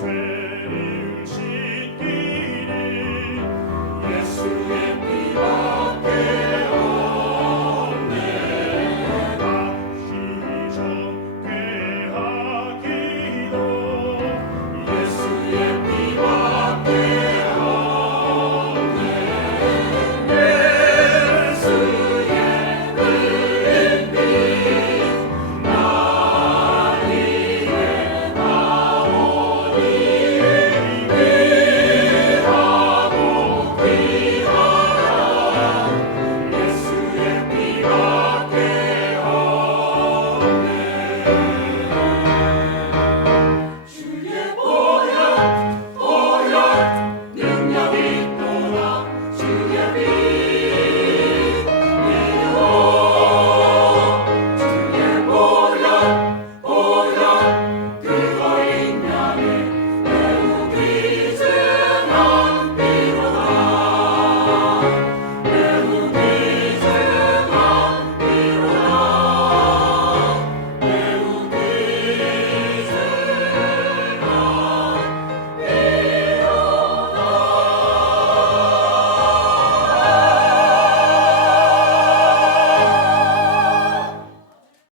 church.